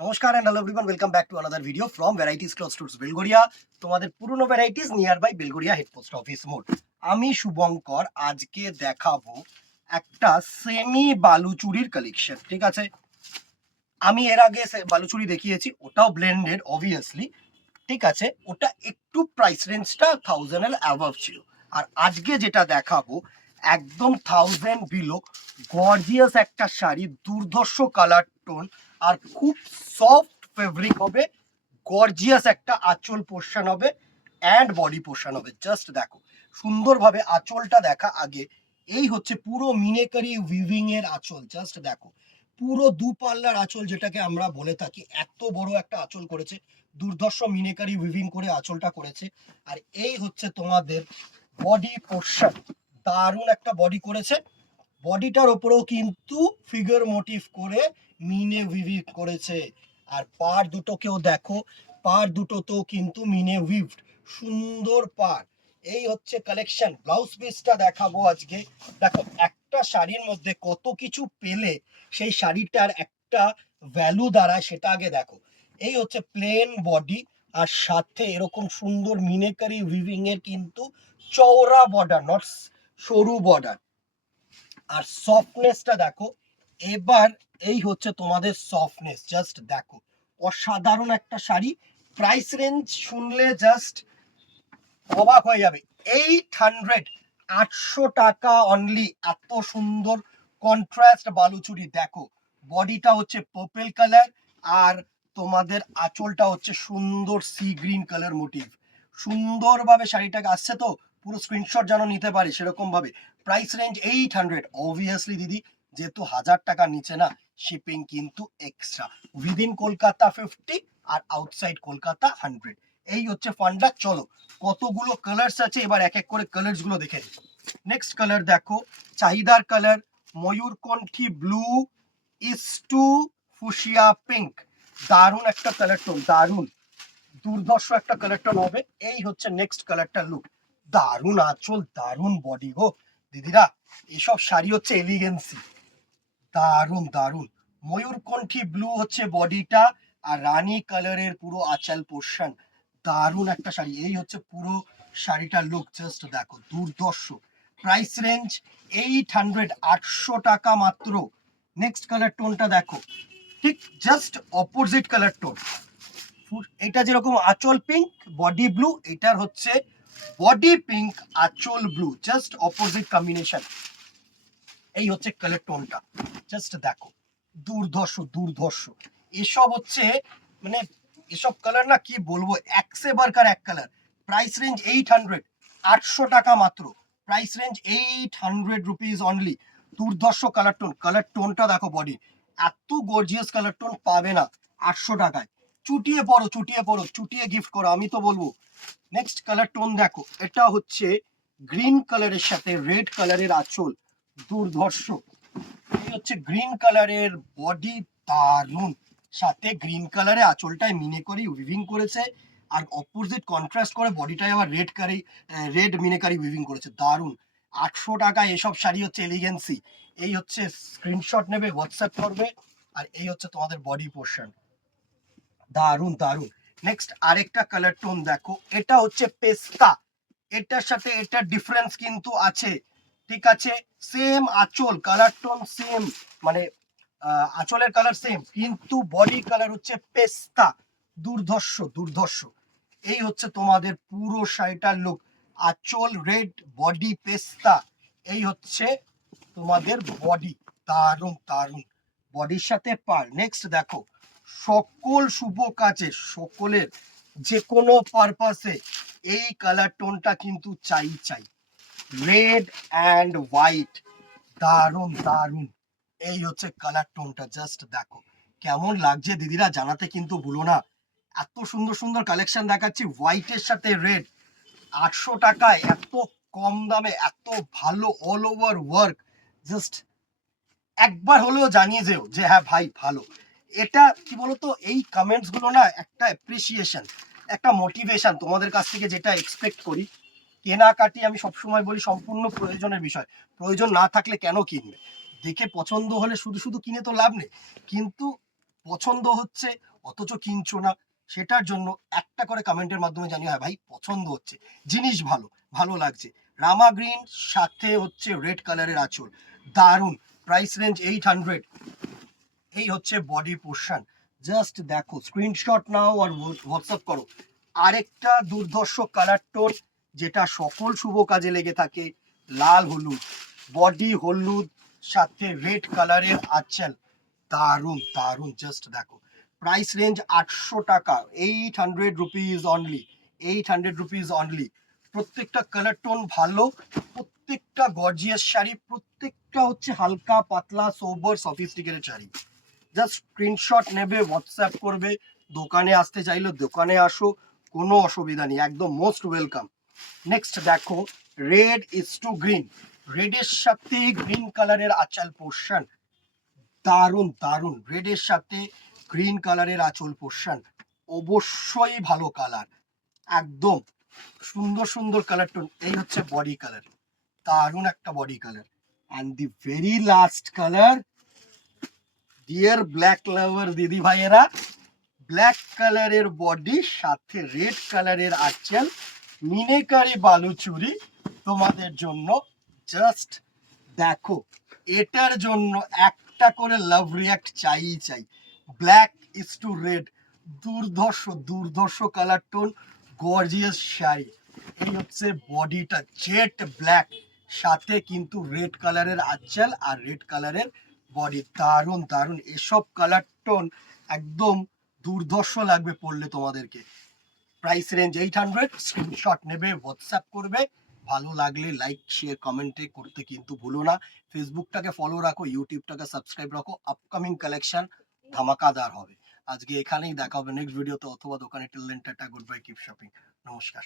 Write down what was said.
নমস্কার and hello everyone, welcome back to another video from Varieties cloth stores Belgharia. তোমাদের পুরনো Varieties near by Belgharia head post office মোড়। আমি শুভঙ্কর আজকে দেখাবো একটা সেমি বালুচুরির কালেকশন। ঠিক আছে, আমি এর আগে বালুচুরি দেখিয়েছি, ওটাও ব্লেন্ডেড অবভিয়াসলি। ঠিক আছে, ওটা একটু প্রাইস রেঞ্জটা 1000 এর অ্যাভাব ছিল। আর আজকে যেটা দেখাবো একদম 1000 বিলো, গর্জিয়াস একটা শাড়ি, দুর্ধর্ষ কালার টোন, আর খুব সফট ফেব্রিক হবে, গর্জিয়াস একটা আঁচল পোর্শন হবে অ্যান্ড বডি পোর্শন হবে। জাস্ট দেখো সুন্দরভাবে আঁচলটা দেখা আগে। এই হচ্ছে পুরো মিনেকারি উইভিং এর আঁচল। জাস্ট দেখো পুরো দু পাল্লার আঁচল যেটাকে আমরা বলে থাকি, এত বড় একটা আঁচল করেছে, দুর্ধর্ষ মিনেকারি উইভিং করে আঁচলটা করেছে। আর এই হচ্ছে তোমাদের বডি পোর্শন, দারুণ একটা বডি করেছে। বডিটার ওপরেও কিন্তু ফিগার মোটিভ করে মিনে উইভিং করেছে। আর পার দুটোকেও দেখো, পার দুটোতেও কিন্তু মিনে উইভড, সুন্দর পার। এই হচ্ছে কালেকশন। ব্লাউজ পিসটা দেখাবো আজকে। দেখো একটা শাড়ির মধ্যে কত কিছু পেলে সেই শাড়িটার একটা ভ্যালু দাঁড়ায়, সেটা আগে দেখো। এই হচ্ছে প্লেন বডি, আর সাথে এরকম সুন্দর মিনেকারি উইভিং এর কিন্তু চওড়া বর্ডার, নট সরু বর্ডার। আর সফটনেসটা দেখো। এবার এই হচ্ছে তোমাদের সফটনেস, জাস্ট দেখো অসাধারণ একটা শাড়ি। প্রাইস রেঞ্জ শুনলে জাস্ট অবাক হয়ে যাবে। 800, 800 টাকা অনলি। এত সুন্দর কন্ট্রাস্ট বালুচুরি। দেখো বডিটা হচ্ছে পার্পল কালার, আর তোমাদের আঁচলটা হচ্ছে সুন্দর সি গ্রিন কালার মোটিভ। সুন্দরভাবে শাড়িটাকে আসছে, তো পুরো স্ক্রিনশট যেন নিতে পারে সেরকম ভাবে। Price range 800। অবভিয়াসলি দিদি, যেহেতু 1000 টাকার নিচে না, শিপিং কিন্তু এক্সট্রা। উইদিন কলকাতা 50 আর আউটসাইড কলকাতা 100। এই হচ্ছে ফান্ডা। চলো কতগুলো কালার্স আছে, এবার এক এক করে কালার্স গুলো দেখে নিই। নেক্সট কালার দেখো, চাহিদার colour, ময়ূরকণ্ঠী blue is to fuchsia pink. দারুণ একটা কালার টোন, দারুণ দুর্ধর্ষ একটা কালার টোন হবে। এই হচ্ছে নেক্সট কালারটা লুক। দারুণ আঁচল, দারুণ বডি গো দিদিরা, এসব শাড়ি হচ্ছে এলিগেন্সি। দারুণ দারুণ। ময়ূরকণ্ঠী ব্লু হচ্ছে বডিটা, আর রানী কালারের পুরো আঁচল পোর্শন। দারুণ একটা শাড়ি। এই হচ্ছে পুরো শাড়িটার লুক, জাস্ট দেখো দুর্ধর্ষ। প্রাইস রেঞ্জ 800, 800 টাকা মাত্র। নেক্সট কালার টোনটা দেখো, ঠিক জাস্ট অপোজিট কালার টোন। এটা যেরকম আঁচল পিঙ্ক বডি ব্লু, এটার হচ্ছে বডি পিঙ্ক আঁচল ব্লু, জাস্ট অপোজিট কম্বিনেশন। এই হচ্ছে কালার টোনটা, জাস্ট দেখো দুর্ধর্ষ দুর্ধর্ষ। এসব হচ্ছে মানে এসব কালার না কি বলবো, এক সে বারকার এক কালার। প্রাইস রেঞ্জ 800, 800 টাকা মাত্র। Price range 800 rupees only. দুর্ধর্ষ কালার টোন, কালার টোনটা দেখো বডি, এত গর্জিয়াস কালার টোন পাবে না 800 টাকায়। চুটিয়ে পড়ো, চুটিয়ে পড়ো, চুটিয়ে গিফট করো, আমি তো বলবো। নেক্সট কালার টোন দেখো, এটা হচ্ছে গ্রিন কালারের সাথে রেড কালারের আঁচল, দুর্ধর্ষ। এই হচ্ছে গ্রিন কালারের বডি, দারুন। সাথে গ্রিন কালারে আঁচলটায় মিনেকারি উইভিং করেছে, আর অপোজিট কন্ট্রাস্ট করে বডিটায় আবার রেড মিনেকারি উইভিং করেছে, দারুন। 800 টাকায় এসব শাড়ি হচ্ছে এলিগেন্সি। এই হচ্ছে স্ক্রিনশট নেবে, হোয়াটসঅ্যাপ করবে। আর এই হচ্ছে তোমাদের বডি পোর্শন, দারুন দারুন। নেক্সট আরেকটা কালার টোন দেখো, এটা হচ্ছে পেস্তা। এটার সাথে এটার ডিফারেন্স কিন্তু আছে। ঠিক আছে, সেম আঁচল, কালার টোন সেম, মানে আঁচলের কালার সেম, কিন্তু বডি কালার হচ্ছে পেস্তা। দুর্ধর্ষ দুর্ধর্ষ। এই হচ্ছে তোমাদের পুরো শাড়িটার লুক। আঁচল রেড, বডি পেস্তা। এই হচ্ছে তোমাদের বডি, দারুণ দারুণ। বডির সাথে পার। নেক্সট দেখো, সকল শুভ কাজে, সকলের যে কোনো পারপাসে এই কালার টোনটা কিন্তু চাই চাই। রেড অ্যান্ড হোয়াইট, দারুণ দারুণ। এই হচ্ছে কালার টোনটা, জাস্ট দেখো কেমন লাগছে দিদিরা, জানাতে কিন্তু ভুলো না। এত সুন্দর সুন্দর কালেকশন দেখাচ্ছি হোয়াইটের সাথে রেড, 800 টাকায় এত কম দামে এত ভালো অল ওভার ওয়ার্ক। জাস্ট একবার হলেও জানিয়ে যেও যে হ্যাঁ ভাই ভালো। এটা কি বলতো, এই কমেন্টস গুলো না একটা অ্যাপ্রিসিয়েশন, একটা মোটিভেশন তোমাদের কাছ থেকে, যেটা এক্সপেক্ট করি। কেনাকাটি আমি সবসময় বলি সম্পূর্ণ প্রয়োজনের বিষয়। প্রয়োজন না থাকলে কেন কিনবে? দেখে পছন্দ হলে শুধু শুধু কিনে তো লাভ নেই। কিন্তু পছন্দ হচ্ছে অথচ কিনছো না, সেটার জন্য একটা করে কমেন্টের মাধ্যমে জানিও হ্যাঁ ভাই পছন্দ হচ্ছে, জিনিস ভালো, ভালো লাগছে। রামা গ্রিন সাথে হচ্ছে রেড কালারের আঁচল, দারুন। Price range 800। এই হচ্ছে বডি পোর্শন, জাস্ট দেখো, স্ক্রিনশট নাও আর হোয়াটসঅ্যাপ করো। আরেকটা দুর্ধর্ষ কালার টোন যেটা সকল শুভ কাজে লেগে থাকে, লাল হলুদ, বডি হলুদ সাথে রেড কালারের আঁচল, দারুন দারুন, জাস্ট দেখো। প্রাইস রেঞ্জ 800 টাকা, 800 রুপিজ অনলি, 800 রুপিজ অনলি। প্রত্যেকটা কালার টোন ভালো, প্রত্যেকটা গর্জিয়াস শাড়ি, প্রত্যেকটা হচ্ছে হালকা পাতলা সোবার সফিস্টিকেটেড শাড়ি। জাস্ট স্ক্রিনশট নেবে, হোয়াটসঅ্যাপ করবে, দোকানে আসতে চাইলে দোকানে আসো, কোনো অসুবিধা নেই, একদম মোস্ট ওয়েলকাম। নেক্সট দেখো, রেড ইজ টু গ্রিন, রেডের সাথে গ্রিন কালারের আঁচল পোর্শন, দারুন দারুন, রেডের সাথে গ্রিন কালারের আঁচল পোর্শন, অবশ্যই ভালো কালার, একদম সুন্দর সুন্দর কালার টোন। এই হচ্ছে বডি কালার, দারুন একটা body colour. And the very last colour, dear black lover দিদি ভাইয়েরা, ব্ল্যাক কালারের বডি সাথে রেড কালারের আঁচল, মিনেকারি বালুচুরি তোমাদের জন্য। জাস্ট দেখো, এটার জন্য একটা করে লাভ রিয়াক্ট চাই চাই। ব্ল্যাক ইজ টু রেড, দুর্ধর্ষ দুর্ধর্ষ কালার টোন, গর্জিয়াস শাড়ি। এই হচ্ছে বডিটা, জেট ব্ল্যাক সাথে কিন্তু রেড কালারের আঁচল আর রেড কালারের বডি, দারুন দারুন। এসব কালার টোন একদম দুর্ধর্ষ লাগবে পড়লে তোমাদেরকে। প্রাইস রেঞ্জ 800, স্ক্রিনশট নেবে, হোয়াটসঅ্যাপ করবে, ভালো লাগলে লাইক শেয়ার কমেন্টে করতে কিন্তু ভুলো না। ফেসবুকটাকে ফলো রাখো, ইউটিউবটাকে সাবস্ক্রাইব রাখো, আপকামিং কালেকশন ধামাকাদার হবে। আজকে এখানেই দেখা হবে নেক্সট ভিডিওতে অথবা দোকানে। Till then tata, good bye, keep shopping, নমস্কার।